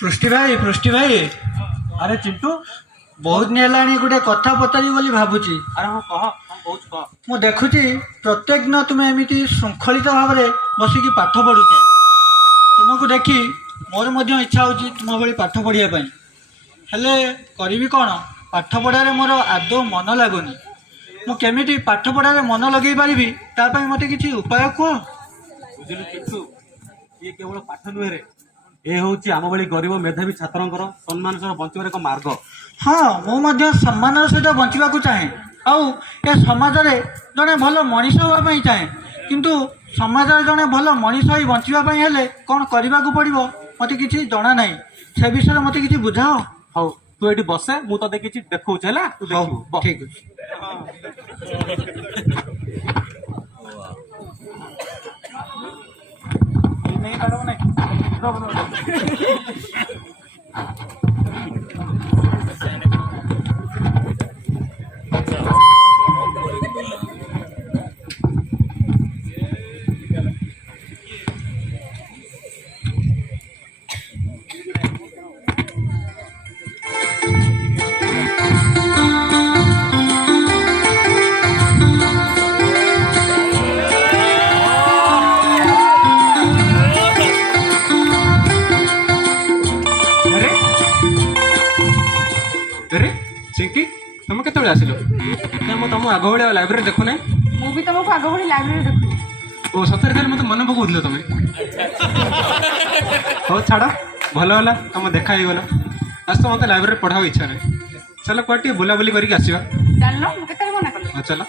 ପୃଷ୍ଟି ଭାଇ ଆରେ ଚିଣ୍ଟୁ, ବହୁତ ଦିନ ହେଲାଣି ଗୋଟେ କଥା ପଚାରିବି ବୋଲି ଭାବୁଛି। ଆରେ ହଁ କହ, କଣ କହୁଛୁ କହ। ମୁଁ ଦେଖୁଛି ପ୍ରତ୍ୟେକ ଦିନ ତୁମେ ଏମିତି ଶୃଙ୍ଖଳିତ ଭାବରେ ବସିକି ପାଠ ପଢ଼ୁଛ। ତୁମକୁ ଦେଖି ମୋର ମଧ୍ୟ ଇଚ୍ଛା ହେଉଛି ତୁମ ଭଳି ପାଠ ପଢ଼ିବା ପାଇଁ, ହେଲେ କରିବି କ'ଣ? ପାଠ ପଢ଼ାରେ ମୋର ଆଦୌ ମନ ଲାଗୁନି। ମୁଁ କେମିତି ପାଠ ପଢ଼ାରେ ମନ ଲଗାଇ ପାରିବି ତା ପାଇଁ ମୋତେ କିଛି ଉପାୟ କୁହ। ବୁଝିଲୁ ଚିଣ୍ଟୁ, ଇଏ କେବଳ ପାଠ ନୁହେଁ ରେ, ଏ ହେଉଛି ଆମ ଭଳି ଗରିବ ମେଧାବୀ ଛାତ୍ରଙ୍କର ସମ୍ମାନ ସହ ବଞ୍ଚିବାର ଏକ ମାର୍ଗ। ହଁ, ମୁଁ ମଧ୍ୟ ସମ୍ମାନର ସହିତ ବଞ୍ଚିବାକୁ ଚାହେଁ, ଆଉ ଏ ସମାଜରେ ଜଣେ ଭଲ ମଣିଷ ହେବା ପାଇଁ ଚାହେଁ। କିନ୍ତୁ ସମାଜରେ ଜଣେ ଭଲ ମଣିଷ ହୋଇ ବଞ୍ଚିବା ପାଇଁ ହେଲେ କ'ଣ କରିବାକୁ ପଡ଼ିବ ମୋତେ କିଛି ଜଣା ନାହିଁ। ସେ ବିଷୟରେ ମୋତେ କିଛି ବୁଝାଅ। ହଉ, ତୁ ଏଠି ବସେ, ମୁଁ ତତେ କିଛି ଦେଖଉଛି ହେଲା, ତୁ ହଉ, ଦେଖିବୁ। ବ। ଠିକ୍ ଅଛି। ଆରେ ଆରେ ଚିଙ୍କି, ତମେ କେତେବେଳେ ଆସିଲ? ମୁଁ ତମ ଆଗ ଭଳିଆ ଲାଇବ୍ରେରୀ ଦେଖୁନାହିଁ। ମୁଁ ବି ତମକୁ ଆଗ ଭଳି ଲାଇବ୍ରେରୀ ଦେଖୁଛି। ଓ ସତରେ ତାହେଲେ ମୋତେ ମନେ ପକଉଥିଲ ତମେ। ହଉ ଛାଡ଼, ଭଲ ହେଲା ତମ ଦେଖା ହେଇଗଲା। ଆজ ତ ମୋତେ ଲାଇବ୍ରେରୀ ପଢ଼ାବାକୁ ଇଚ୍ଛା ନାହିଁ। ଚାଲ କୁଆଡ଼େ ଟିକେ ବୁଲାବୁଲି କରିକି ଆସିବା। ଚାଲୁନ, ମୁଁ କେତେବେଳେ ମନା କଲି? ହଁ ଚାଲ।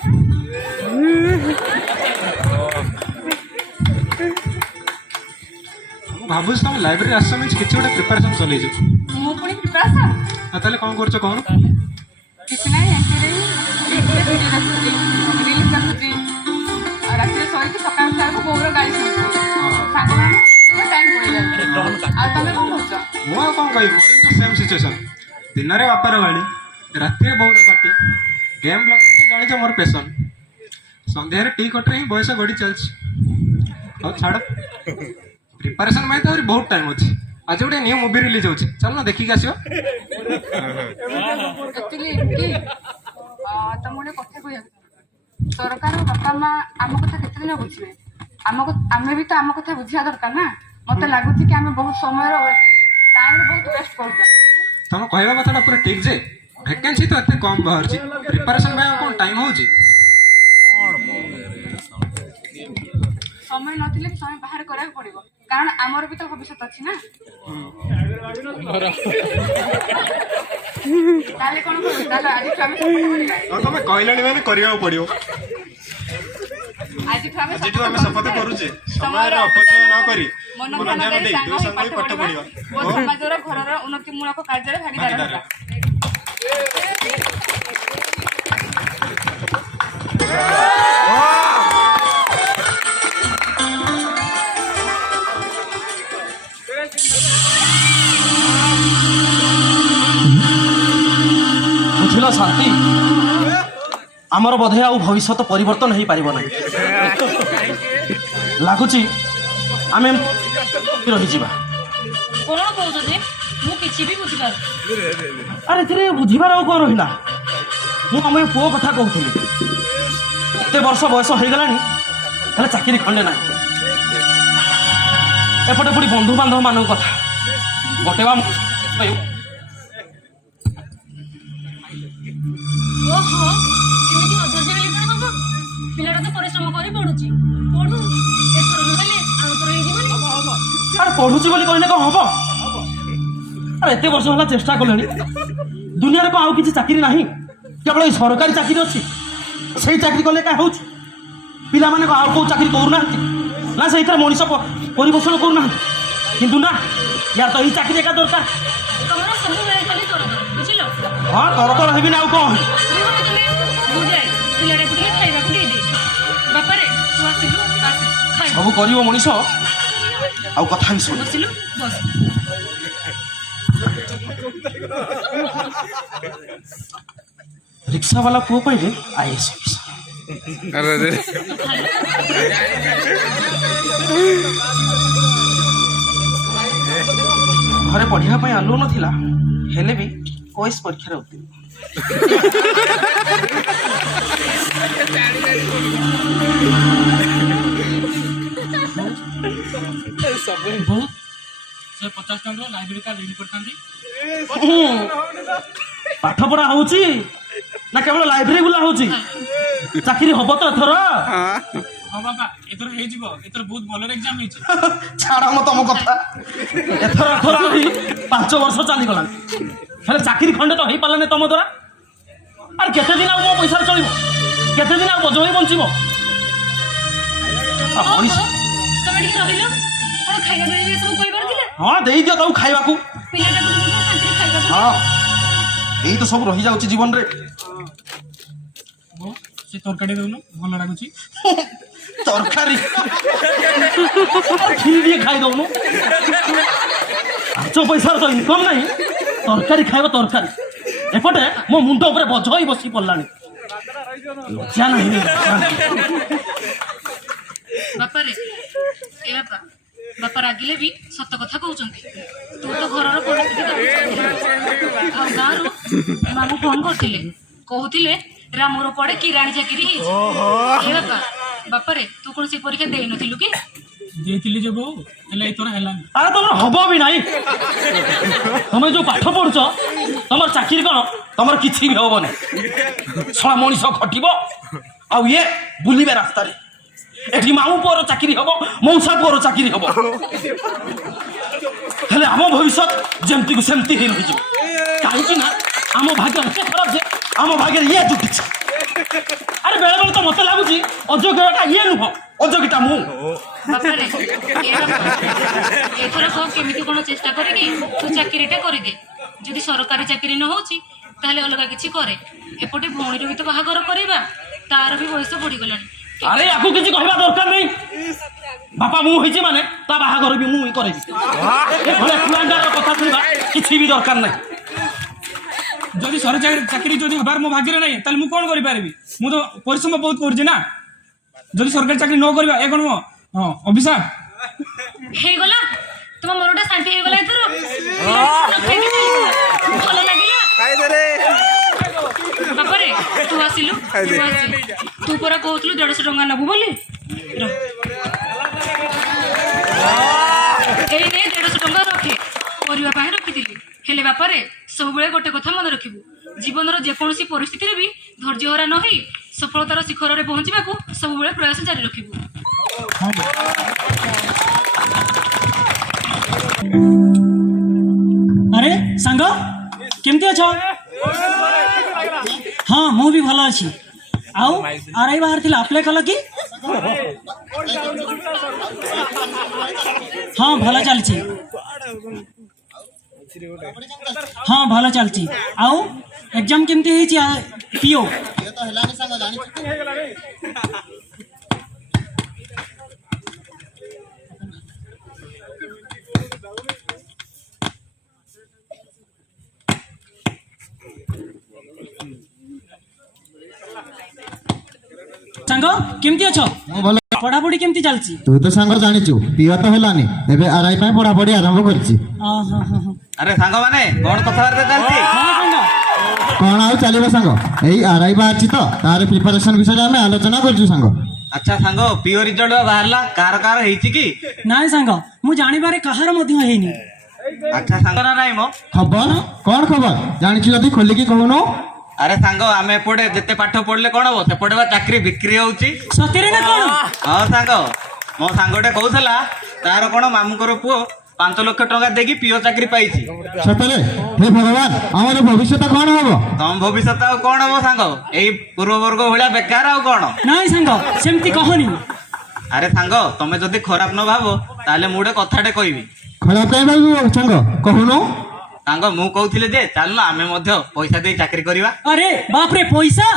ମୁଁ ଭାବୁଛି ତମେ ଲାଇବ୍ରେରୀ ଆସିଛ ମିନ୍ସ କିଛି ଗୋଟେ ପ୍ରିପାରେସନ୍ ଚଲେଇଛ। ମୁଁ ପୁଣି ପ୍ରିପାରେସନ୍? ଆଉ ତାହେଲେ କ'ଣ କରୁଛ କହୁନ? କିଛି ନାହିଁ, ଏମିତିରେ ହିଁ ଭିଡ଼ିଓ ଦେଖୁଛି, ରିଲ୍ସ ଦେଖୁଛି, ଆଉ ରାତିରେ ଶୋଇକି ସକାଳୁ ଉଠିଲା ବେଳକୁ ବୋଉର ଗାଳି ଶୁଣୁଛି। ସାଙ୍ଗମାନେ ଟାଇମ୍ ପଳେଇ ଯାଉଛି। ଆଉ ତମେ କ'ଣ କରୁଛ? ମୁଁ ଆଉ କ'ଣ କହିବି, ମୋର ବି ତ ସେମ୍ ସିଚୁଏସନ୍। ଦିନରେ ବାପାର ଗାଳି, ରାତିରେ ବୋଉର ପାଟି, ଗେମ୍ ଲଗେଇ ତ ଜାଣିଛ ମୋର ପେସନ୍। ସନ୍ଧ୍ୟାରେ ଟି କଟରେ ହିଁ ବୟସ ଗଡ଼ି ଚାଲିଛି। ହଉ ଛାଡ଼, ପ୍ରିପାରେସନ୍ ପାଇଁ ତ ଆହୁରି ବହୁତ ଟାଇମ୍ ଅଛି। ଆଜି ଗୋଟେ ନ୍ୟୁ ମୁଭି ରିଲିଜ୍ ହେଉଛି, ଚାଲ ନା ଦେଖିକି ଆସିବ। ଆକ୍ଚୁଆଲି ଏମିତି ତମକୁ ଗୋଟେ କଥା କହିବାକୁ ଚାହୁଁଛି। ସରକାର ଓ ବାପା ମା ଆମ କଥା କେତେ ଦିନ ବୁଝିବେ? ଆମେ ବି ତ ଆମ କଥା ବୁଝିବା ଦରକାର ନା। ମତେ ଲାଗୁଛି କି ଆମେ ବହୁତ ସମୟର ଟାଇମ୍ ବହୁତ ୱେଷ୍ଟ କରୁଛୁ। ତମ କହିବା କଥାଟା ପୁରା ଠିକ୍ ଯେ ଭ୍ୟାକେନ୍ସି ତ ଏତେ କମ୍ ବାହାରୁଛି, ପ୍ରିପାରେସନ୍ ପାଇଁ ଆଉ କ'ଣ ଟାଇମ୍ ହେଉଛି? ସମୟ ନଥିଲେ ବି ସମୟ ବାହାର କରିବାକୁ ପଡ଼ିବ, କାରଣ ଆମର ବି ତ ଭବିଷ୍ୟତ ଅଛି ନା। ତାହେଲେ କ'ଣ କରିବୁ? ତାହେଲେ ଆଜିଠୁ ଆମେ ଶପଥ କରିବା। ତମେ କହିଲାଣି ମାନେ କରିବାକୁ ପଡ଼ିବ। ଆଜିଠୁ ଆମେ ଶପଥ କରୁଛେ ସମୟର ଅପଚୟ ନ କରି ମନ ଧ୍ୟାନ ଦେଇ ସାଙ୍ଗ ହୋଇ ପାଠ ପଢ଼ିବା ଓ ସମାଜର ଘରର ଉନ୍ନତିମୂଳକ କାର୍ଯ୍ୟରେ ଭାଗିଦାର ହେବା। ବୁଝିଲ ଶାନ୍ତି, ଆମର ବୋଧେ ଆଉ ଭବିଷ୍ୟତ ପରିବର୍ତ୍ତନ ହେଇପାରିବ ନାହିଁ। ଲାଗୁଛି ଆମେ ରହିଯିବା। କ'ଣ କହୁଛନ୍ତି? ମୁଁ କିଛି ବି ବୁଝିପାରୁନି। ଆରେ ଏଥିରେ ବୁଝିବାର ଆଉ କ'ଣ ରହିଲା? ମୁଁ ଆମ ଏ ପୁଅ କଥା କହୁଥିଲି। ଏତେ ବର୍ଷ ବୟସ ହେଇଗଲାଣି, ହେଲେ ଚାକିରି ଖଣ୍ଡେ ନାହିଁ। ଏପଟେ ପୁଣି ବନ୍ଧୁବାନ୍ଧବ ମାନଙ୍କ କଥା ଗୋଟେବା। ଓହୋ, ଏମିତି ଅଧୈର୍ଯ୍ୟ ହେଲେ କ'ଣ ହବ? ପିଲାଟା ତ ପରିଶ୍ରମ କରି ପଢୁଛି, ପଢୁ, ଏଥର ନହେଲେ ଆଉ ଥର ହେଇଯିବନି। ଆରେ ପଢୁଛି ବୋଲି କହିଲେ କ'ଣ ହବ? ଆରେ ଏତେ ବର୍ଷ ହେଲା ଚେଷ୍ଟା କଲେଣି, ଦୁନିଆରେ କ'ଣ ଆଉ କିଛି ଚାକିରି ନାହିଁ? କେବଳ ଏଇ ସରକାରୀ ଚାକିରି ଅଛି। ସେଇ ଚାକିରି କଲେ କାହିଁ ହେଉଛି? ପିଲାମାନେ ଆଉ କେଉଁ ଚାକିରି କରୁନାହାନ୍ତି ନା ସେଇଥିରେ ମଣିଷ ପରିପୋଷଣ କରୁନାହାନ୍ତି? କିନ୍ତୁ ନା, ୟାର ତ ଏଇ ଚାକିରି ଏକା ଦରକାର। ତମର ସବୁବେଳେ ଖାଲି ତରତର, ବୁଝିଲ? ହଁ, ତରତର ହେବିନି ଆଉ କ'ଣ? ମୁଁ ଯାଏ, ପିଲାଟାକୁ ଟିକେ ଖାଇବାକୁ ଦେଇଦେ। ବାପାରେ, ତୁ ଆସିଲୁ, ଆସେ ଖାଇବୁ। ସବୁ କରିବ ମଣିଷ, ଆଉ କଥା ବି ଶୁଣ। ବସିଲୁ, ବସ। ରିକ୍ସା ବାଲା ପୁଅ କହିଲେ IAS ଘରେ ପଢ଼ିବା ପାଇଁ ଆଲୁ ନଥିଲା ହେଲେ ବି OS ପରୀକ୍ଷାରେ ଉତ୍ତୀର୍ଣ୍ଣ। ବୋଉ ସେ 50 ଟଙ୍କାର ଲାଇବ୍ରେରୀ କାର୍ଡ ରିଡ୍ କରିଥାନ୍ତି। ପାଠ ପଢା ହଉଛି ନା କେବଳ ଲାଇବ୍ରେରୀ ବୁଲା ହଉଛି? ଚାକିରି ହବ ତ ଏଥର? ହଁ ବାବା ଏଥର ହେଇଯିବ, ଏଥର ବହୁତ ଭଲରେ ଏକ୍ଜାମ ହେଇଛି। ଛାଡ଼ ମ ତମ କଥା। ଏଥର 5 ବର୍ଷ ଚାଲିଗଲାଣି ହେଲେ ଚାକିରି ଖଣ୍ଡେ ତ ହେଇପାରିଲାନି ତମ ଦ୍ୱାରା। ଆରେ କେତେ ଦିନ ଆଉ ମୋ ପଇସାରେ ଚଳିବ? କେତେ ଦିନ ଆଉ ବୋଝ ହୋଇ ବଞ୍ଚିବ? ମଣିଷ ତମେ ଟିକେ ରହିଲ, କଣ ଖାଇବା ପିଇବା ସବୁ କହିପାରୁଥିଲେ? ହଁ ଦେଇଦିଅ ତାକୁ ଖାଇବାକୁ। ପିଲାଟାକୁ ତ ମଧ୍ୟ ଶାନ୍ତିରେ ଖାଇବାକୁ ହଁ ଏଇ ତ ସବୁ ରହିଯାଉଛି ଜୀବନରେ। ବୋଉ ସେ ତରକାରୀ ଦଉନ, ଭଲ ଲାଗୁଛି। ତରକାରୀ କ୍ଷୀରି ଟିକେ ଖାଇଦଉନୁ। 5 ପଇସାର ତ ଇନକମ୍ ନାହିଁ, ତରକାରୀ ଖାଇବ ତରକାରୀ। ଏପଟେ ମୋ ମୁଣ୍ଡ ଉପରେ ବୋଝ ହୋଇ ବସି ପଡ଼ିଲାଣି। ଲଜ୍ଜା ନାହିଁ ରେ, ଲଜ୍ଜା ନାହିଁ। ବାପାରେ ଏ ବାପା ରାଗିଲେ ବି ସତ କଥା କହୁଛନ୍ତି। ତୁ ତ ଘରର ପରିସ୍ଥିତି ଦେଖୁଛୁ। ଆଉ ଗାଁରୁ ମାମୁଁ ଫୋନ କରିଥିଲେ, କହୁଥିଲେ ରାମର ପଡେ କିରାଣୀ ଚାକିରି ହେଇଛି। ଏ ବାପାରେ ତୁ କଣ ସେ ପରୀକ୍ଷା ଦେଇନଥିଲୁ କି? ଦେଇଥିଲି ଯେ ବୋଉ, ହେଲେ ଏଥର ହେଲାନି। ଆରେ ତମର ହବ ବି ନାହିଁ। ତମେ ଯୋଉ ପାଠ ପଢୁଛ ତମର ଚାକିରି କଣ? ତମର କିଛି ବି ହବନି। ଶଳା ମଣିଷ ଖଟିବ ଆଉ ଇଏ ବୁଲିବେ ରାସ୍ତାରେ। ଏଠି ମାମୁଁ ପୁଅର ଚାକିରି ହବ, ମଉସା ପୁଅର ଚାକିରି ହବ, ହେଲେ ଆମ ଭବିଷ୍ୟତ ଯେମିତିକୁ ସେମିତି ହେଇ ରହିଯିବ। କାହିଁକି ନା ଆମ ଭାଗ୍ୟ ଏତେ ଖରାପ ଯେ ଆମ ଭାଗ୍ୟରେ ଇଏ ଜୁଟିଛି। ଆରେ ବେଳେବେଳେ ତ ମତେ ଲାଗୁଛି ଅଯୋଗ୍ୟଟା ଇଏ ନୁହଁ, ଅଯୋଗ୍ୟଟା ମୁଁ। ବାପାରେ ଏଥରକ କେମିତି କଣ ଚେଷ୍ଟା କରିକି ତୁ ଚାକିରିଟା କରିଦେ। ଯଦି ସରକାରୀ ଚାକିରି ନ ହଉଛି ତାହେଲେ ଅଲଗା କିଛି କରେ। ଏପଟେ ଭଉଣୀର ବି ତ ବାହାଘର କରିବା, ତାର ବି ବୟସ ବଢିଗଲାଣି। ଆରେ ୟାକୁ କିଛି କହିବା ଦରକାର ନାହିଁ। ବାପା ମୁଁ ହେଇଛି ମାନେ ତା ବାହାଘର ବି ମୁଁ ହିଁ କରିବି। ଏଭଳିଆ କୁଳାଙ୍ଗାର କଥା ଶୁଣିବା କିଛି ବି ଦରକାର ନାହିଁ। ଯଦି ସରକାରୀ ଚାକିରି ଯଦି ହବାର ମୋ ଭାଗ୍ୟରେ ନାହିଁ ତାହେଲେ ମୁଁ କଣ କରିପାରିବି? ମୁଁ ତ ପରିଶ୍ରମ ବହୁତ କରୁଛି ନା। ଯଦି ସରକାରୀ ଚାକିରି ନ କରିବା ଏ କଣ ଅଭିଶାପ? ହେଇଗଲା, ତୁମ ମନଟା ଶାନ୍ତି ହେଇଗଲା ଏଥର? ଭଲ ଲାଗିଲା ବାପାରେ? ତୁ ଆସିଲୁ, ତୁ ପରା କହୁଥିଲୁ 150 ଟଙ୍କା ନେବୁ ବୋଲି। ଏଇ ନେ 150 ଟଙ୍କା ରଖେ, ପରିବା ପାଇଁ ରଖିଥିଲି। ହେଲେ ବାପାରେ ସବୁବେଳେ ଗୋଟେ କଥା ମନେ ରଖିବୁ, ଜୀବନର ଯେକୌଣସି ପରିସ୍ଥିତିରେ ବି ଧୈର୍ଯ୍ୟ ହରା ନ ହେଇ ସଫଳତାର ଶିଖରରେ ପହଞ୍ଚିବାକୁ ସବୁବେଳେ ପ୍ରୟାସ ଜାରି ରଖିବୁ। ଆରେ ସାଙ୍ଗ କେମିତି ଅଛ? ହଁ ମୁଁ ବି ଭଲ ଅଛି। ଆଉ ଆର୍ଆଇ ବାହାର ଥିଲା, ଆପ୍ଲାଏ କଲ କି? ହଁ ଭଲ ଚାଲିଛି। ହଁ ଭଲ ଚାଲିଛି। ଆଉ ଏକ୍ଜାମ କେମିତି ହେଇଛି? ପିଓ ସାଙ୍ଗ କେମିତି ଅଛ? ମୁଁ ଭଲ। ପଢାପଢି କେମିତି ଚାଲିଛି? ତୁ ତ ସାଙ୍ଗ ଜାଣିଛୁ ପିଅ ତ ହେଲାନି, ଏବେ ଆର୍ଆଇ ପାଇଁ ପଢାପଢି ଆରମ୍ଭ କରିଛି। ଆରେ ସାଙ୍ଗମାନେ କଣ କଥାବାର୍ତ୍ତା ଚାଲିଛି? କଣ ଆଉ ଚାଲିବ ସାଙ୍ଗ, ଏଇ ଆର୍ଆଇ ବାହାରିଛି ତ ତାର ପ୍ରିପାରେସନ ବିଷୟରେ ଆମେ ଆଲୋଚନା କରୁଛୁ ସାଙ୍ଗ। ଆଚ୍ଛା ସାଙ୍ଗ, ପିଓ ରିଜଲ୍ଟ ବାହାରିଲା, କାହାର ହେଇଛି କି? ନାଇଁ ସାଙ୍ଗ, ମୁଁ ଜାଣିବାରେ କାହାର ମଧ୍ୟ ହେଇନି। ଆଚ୍ଛା ସାଙ୍ଗ ନା ନାଇଁ ମ? ଖବର କଣ ଖବର ଜାଣିଛୁ ଯଦି ଖୋଲିକି କହୁନୁ। ଆରେ ସାଙ୍ଗ, ଆମେ ଏପଟେ ଯେତେ ପାଠ ପଢିଲେ କଣ ହବ, ସେପଟେ ବା ଚାକିରି ବିକ୍ରି ହଉଛି। ସତରେ ନା କଣ? ହଁ ସାଙ୍ଗ, ମୋ ସାଙ୍ଗଟେ କହୁଥିଲା ତାର କଣ ମାମୁଙ୍କର ପୁଅ 5 ଲକ୍ଷ ଟଙ୍କା ଦେଇକି ପିଓ ଚାକିରି ପାଇଛି। ସତରେ? ହେ ଭଗବାନ, ଆମର ଭବିଷ୍ୟତ କଣ ହବ? ତମ ଭବିଷ୍ୟତ ଆଉ କଣ ହବ ସାଙ୍ଗ, ଏଇ ପୂର୍ବ ବର୍ଗ ଭଳିଆ ବେକାର ଆଉ କଣ? ନାଇଁ ସାଙ୍ଗ ସେମିତି କହନି। ଆରେ ସାଙ୍ଗ, ତମେ ଯଦି ଖରାପ ନ ଭାବ ତାହେଲେ ମୁଁ ଗୋଟେ କଥାଟେ କହିବି। ଖରାପ କାହିଁ ଭାବିବୁ ସାଙ୍ଗ, କହୁନୁ। ସାଙ୍ଗ ମୁଁ କହୁଥିଲି ଯେ ଚାଲୁନ ଆମେ ମଧ୍ୟ ପଇସା ଦେଇ ଚାକିରି କରିବା। ଆରେ ବାପରେ, ପଇସା?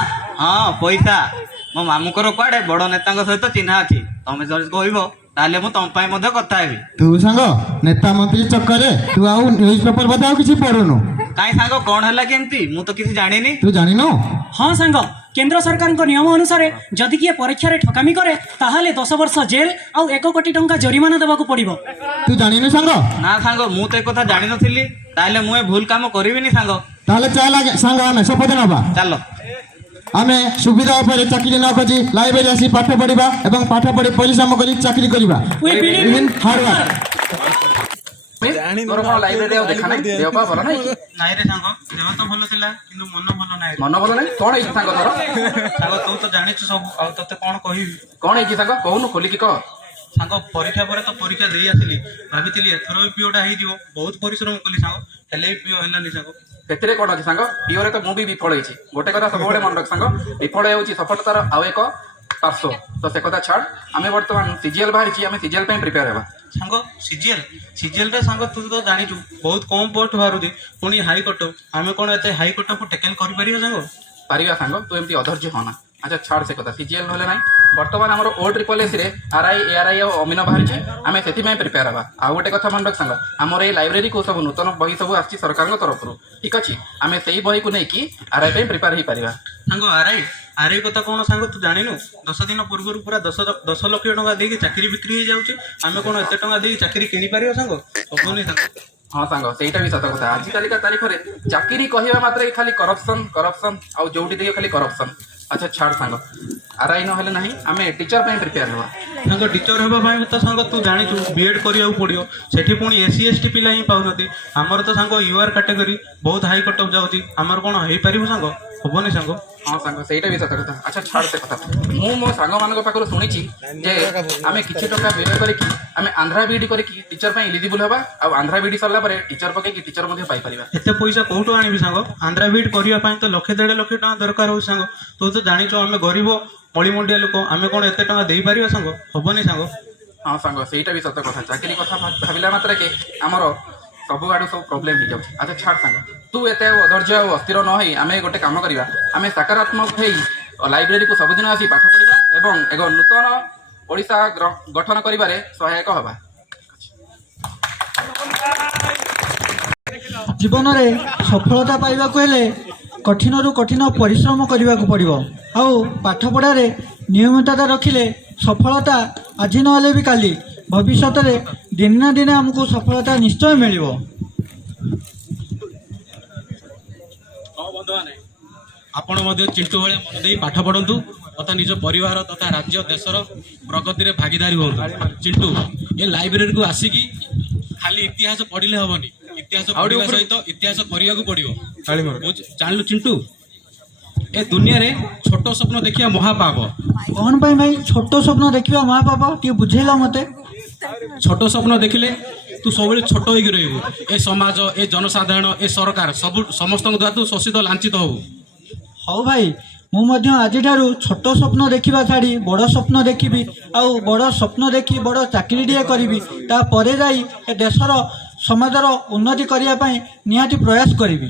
ହଁ ପଇସା। ମୋ ମାମୁଙ୍କର କୁଆଡେ ବଡ ନେତାଙ୍କ ସହିତ ଚିହ୍ନା ଅଛି। ତମେ ଯଦି କହିବ ତାହେଲେ ମୁଁ ତମ ପାଇଁ ମଧ୍ୟ କଥା ହେବି। ତୁ ସାଙ୍ଗ ନେତା ମନ୍ତ୍ରୀ ଚକ୍କରରେ ତୁ ଆଉ ନ୍ୟୁଜ ପେପର ବୋଧେ ଆଉ କିଛି ପଢୁନୁ। କାଇଁ ସାଙ୍ଗ, କଣ ହେଲା କେମିତି? ମୁଁ ତ କିଛି ଜାଣିନି। ତୁ ଜାଣିନୁ? ହଁ ସାଙ୍ଗ, केंद्र सरकार नियम अनुसार जदि किए परीक्षा ठकामी करे ताहले 10 वर्ष जेल आउ 1 कोटी टंका जरिमाना देवाक पड़िबो। तू जानिनु सांग ନା ସାଙ୍ଗ ମୁଁ ତ ଏ କଥା ଜାଣିନଥିଲି ତାହେଲେ ମୁଁ ଏ ଭୁଲ କାମ କରିବିନି ସାଙ୍ଗ। ତାହେଲେ ଚାଲ ସାଙ୍ଗ ଆମେ ଶପଥ ନେବା। ଚାଲ। ଆମେ ସୁବିଧା ଉପରେ ଚାକିରି ନ ଖୋଜି ଲାଇବ୍ରେରୀ ଆସି ପାଠ ପଢ଼ିବା ଏବଂ ପାଠ ପଢ଼ି ପରିଶ୍ରମ କରି ଚାକିରି କରିବା। We believe in hard work. ତୋର କଣ ଲାଇବ୍ରେରୀ ଆଉ ଦେଖା ନାହିଁ? ଦେହ ପା ଭଲ ନାହିଁ? ନାଇଁ ରେ ସାଙ୍ଗ, ଦେହ ତ ଭଲ ଥିଲା କିନ୍ତୁ ମନ ଭଲ ନାହିଁ। ମନ ଭଲ ନାହିଁ? କଣ ହେଇଛି ସାଙ୍ଗ ତୋର? ସାଙ୍ଗ ତୁ ତ ଜାଣିଛୁ ସବୁ, ଆଉ ତତେ କଣ କହିବି? କଣ ହେଇଛି ସାଙ୍ଗ କହୁନୁ, ଖୋଲିକି କହ। ସାଙ୍ଗ ପରୀକ୍ଷା ପରେ ତ ପରୀକ୍ଷା ଦେଇ ଆସିଲି, ଭାବିଥିଲି ଏଥର ବି ପିଓଟା ହେଇଯିବ, ବହୁତ ପରିଶ୍ରମ କଲି ସାଙ୍ଗ, ହେଲେ ବି ପିଓ ହେଲାନି ସାଙ୍ଗ। ସେଥିରେ କଣ ଅଛି ସାଙ୍ଗ, ପିଓରେ ତ ମୁଁ ବି ବିଫଳ ହେଇଛି। ଗୋଟେ କଥା ସବୁବେଳେ ମନେ ରଖ ସାଙ୍ଗ, ବିଫଳ ହେଉଛି ସଫଳତାର ଆଉ ଏକ ପାର୍ଶ୍ୱ। ତ ସେ କଥା ଛାଡ, ଆମେ ବର୍ତ୍ତମାନ ସିଜିଏଲ ବାହାରିଛି, ଆମେ ସିଜିଏଲ ପାଇଁ ପ୍ରିପେୟାର ହେବା। ସାଙ୍ଗ ସିଜିଏଲରେ ସାଙ୍ଗ ତୁ ତ ଜାଣିଛୁ ବହୁତ କମ୍ ପୋଷ୍ଟ ବାହାରୁଛି, ପୁଣି ହାଇକୋର୍ଟ, ଆମେ କଣ ଏତେ ହାଇକୋର୍ଟକୁ ଟେକେଲ କରିପାରିବା ସାଙ୍ଗ? ପାରିବା ସାଙ୍ଗ, ତୁ ଏମିତି ଅଧୈର୍ଯ୍ୟ ହନା। ଆଚ୍ଛା ଛାଡ ସେ କଥା, ସିଜିଏଲ ନହେଲେ ନାହିଁ। ବର୍ତ୍ତମାନ ଆମର OSSରେ RI ARI ଆଉ ଅମିନ ବାହାରିଛି, ଆମେ ସେଥିପାଇଁ ପ୍ରିପେୟାର ହେବା। ଆଉ ଗୋଟେ କଥା ମନେ ରଖ ସାଙ୍ଗ, ଆମର ଏଇ ଲାଇବ୍ରେରୀକୁ ସବୁ ନୂତନ ବହି ସବୁ ଆସିଛି ସରକାରଙ୍କ ତରଫରୁ, ଠିକ ଅଛି? ଆମେ ସେଇ ବହିକୁ ନେଇକି RI ପାଇଁ ପ୍ରିପେୟାର ହେଇପାରିବା। ସାଙ୍ଗ ଆରଆଇ କଥା କଣ ସାଙ୍ଗ ତୁ ଜାଣିନୁ? 10 ଦିନ ପୂର୍ବରୁ ପୁରା 10 ଲକ୍ଷ ଟଙ୍କା ଦେଇକି ଚାକିରି ବିକ୍ରି ହେଇଯାଉଛି, ଆମେ କଣ ଏତେ ଟଙ୍କା ଦେଇକି ଚାକିରି କିଣିପାରିବା ସାଙ୍ଗ? ହବନି ସାଙ୍ଗ। ହଁ ସାଙ୍ଗ, ସେଇଟା ବି ସତ କଥା। ଆଜିକାଲିକା ତାରିଖରେ ଚାକିରି କହିବା ମାତ୍ରେ ଖାଲି କରପ୍ସନ ଆଉ ଯୋଉଠି ଦେଖି ଖାଲି କରପ୍ସନ। ଆଚ୍ଛା ଛାଡ ସାଙ୍ଗ, RI ନହେଲେ ନାହିଁ, ଆମେ ଟିଚର ପାଇଁ ପ୍ରିପେୟାର ହେବା। ସାଙ୍ଗ ଟିଚର ହେବା ପାଇଁ ତ ସାଙ୍ଗ ତୁ ଜାଣିଛୁ ବିଏଡ୍ କରିବାକୁ ପଡ଼ିବ, ସେଠି ପୁଣି SC ST ପିଲା ହିଁ ପାଉନାହାନ୍ତି। ଆମର ତ ସାଙ୍ଗ UR କାଟେଗୋରୀ ବହୁତ ହାଇ କଟଅଫ୍ ଯାଉଛି, ଆମର କଣ ହେଇପାରିବ ସାଙ୍ଗ? ହବନି ସାଙ୍ଗ। ହଁ ସାଙ୍ଗ, ସେଇଟା ବି ସତ କଥା। ଆଚ୍ଛା ଛାଡ ସେ କଥା, ମୁଁ ମୋ ସାଙ୍ଗମାନଙ୍କ ପାଖରୁ ଶୁଣିଛି ଯେ ଆମେ କିଛି ଟଙ୍କା ବ୍ୟୟ କରିକି ଆମେ ଆନ୍ଧ୍ରା ବିଇଡି କରିକି ଟିଚର ପାଇଁ ଏଲିଜିବୁଲ ହେବା, ଆଉ ଆନ୍ଧ୍ରା ବିଇଡି ସରିଲା ପରେ ଟିଚର ପକେଇକି ଟିଚର ମଧ୍ୟ ପାଇପାରିବା। ଏତେ ପଇସା କୋଉଠୁ ଆଣିବି ସାଙ୍ଗ? ଆନ୍ଧ୍ରା ବିଇଡି କରିବା ପାଇଁ ତ 1.5 ଲକ୍ଷ ଟଙ୍କା ଦରକାର ହଉଛି ସାଙ୍ଗ। ତୁ ତ ଜାଣିଛୁ ଆମେ ଗରିବ ମଳିମଣ୍ଡିଆ ଲୋକ, ଆମେ କଣ ଏତେ ଟଙ୍କା ଦେଇପାରିବା ସାଙ୍ଗ? ହବନି ସାଙ୍ଗ। ହଁ ସାଙ୍ଗ, ସେଇଟା ବି ସତ କଥା। ଚାକିରି କଥା ଭାବିଲା ମାତ୍ରକେ ଆମର ସବୁଆଡୁ ସବୁ ପ୍ରୋବ୍ଲେମ ହେଇଯାଉଛି। ଆଚ୍ଛା ଛାଡ ସାଙ୍ଗ, ତୁ ଏତେ ଅଧୈର୍ଯ୍ୟ ଆଉ ଅସ୍ଥିର ନ ହେଇ ଆମେ ଗୋଟେ କାମ କରିବା, ଆମେ ସକାରାତ୍ମକ ହେଇ ଲାଇବ୍ରେରୀକୁ ସବୁଦିନ ଆସି ପାଠ ପଢିବା ଏବଂ ଏକ ନୂତନ ଓଡ଼ିଶା ଗଠନ କରିବାରେ ସହାୟକ ହେବା। ଜୀବନରେ ସଫଳତା ପାଇବାକୁ ହେଲେ କଠିନରୁ କଠିନ ପରିଶ୍ରମ କରିବାକୁ ପଡ଼ିବ, ଆଉ ପାଠପଢ଼ାରେ ନିୟମିତତା ରଖିଲେ ସଫଳତା ଆଜି ନହେଲେ ବି କାଲି ଭବିଷ୍ୟତରେ ଦିନେ ନା ଦିନେ ଆମକୁ ସଫଳତା ନିଶ୍ଚୟ ମିଳିବ। ହଁ ବନ୍ଧୁମାନେ, ଆପଣ ମଧ୍ୟ ଚିଣ୍ଟୁ ଭଳିଆ ମନ ଦେଇ ପାଠ ପଢ଼ନ୍ତୁ ତଥା ନିଜ ପରିବାର ତଥା ରାଜ୍ୟ ଦେଶର ପ୍ରଗତିରେ ଭାଗିଦାରୀ ହୁଅନ୍ତୁ। ଚିଣ୍ଟୁ, ଏ ଲାଇବ୍ରେରୀକୁ ଆସିକି ଖାଲି ଇତିହାସ ପଢ଼ିଲେ ହବନି, ଇତିହାସ ପଢ଼ିବା ସହିତ ଇତିହାସ କରିବାକୁ ପଡ଼ିବ। ଜାଣିଲୁ ଚିଣ୍ଟୁ, ଏ ଦୁନିଆରେ ଛୋଟ ସ୍ୱପ୍ନ ଦେଖିବା ମହାପାପ। କ'ଣ ପାଇଁ ଭାଇ ଛୋଟ ସ୍ୱପ୍ନ ଦେଖିବା ମହାପାପ? ଟିକେ ବୁଝେଇଲ ମୋତେ। ଛୋଟ ସ୍ୱପ୍ନ ଦେଖିଲେ ତୁ ସବୁବେଳେ ଛୋଟ ହେଇକି ରହିବୁ। ଏ ସମାଜ, ଏ ଜନସାଧାରଣ, ଏ ସରକାର ସମସ୍ତଙ୍କ ଦ୍ୱାରା ତୁ ଶୋଷିତ ଲାଞ୍ଛିତ ହବୁ। ହଉ ଭାଇ, ମୁଁ ମଧ୍ୟ ଆଜିଠାରୁ ଛୋଟ ସ୍ୱପ୍ନ ଦେଖିବା ଛାଡ଼ି ବଡ଼ ସ୍ୱପ୍ନ ଦେଖିବି, ଆଉ ବଡ଼ ସ୍ୱପ୍ନ ଦେଖି ବଡ଼ ଚାକିରିଟିଏ କରିବି। ତାପରେ ଯାଇ ଏ ଦେଶର ସମାଜର ଉନ୍ନତି କରିବା ପାଇଁ ନିହାତି ପ୍ରୟାସ କରିବି।